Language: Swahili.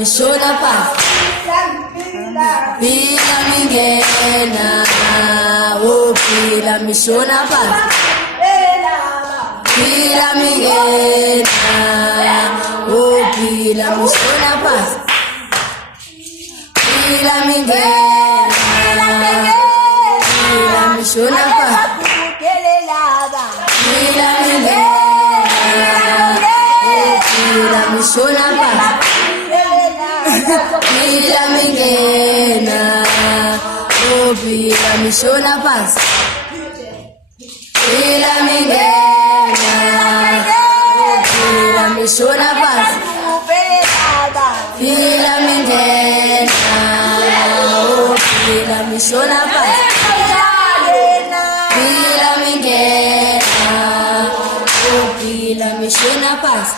mishona pasi pila mingena oh pila mishona pasi pila mingena oh pila mishona pasi pila mingena pila mishona pasi pila mingena pila mishona pasi pila mingena oh pila mishona pasi pila mingena pila mishona pasi pila mingena oh pila mishona pasi pila mingena oh pila mishona pasi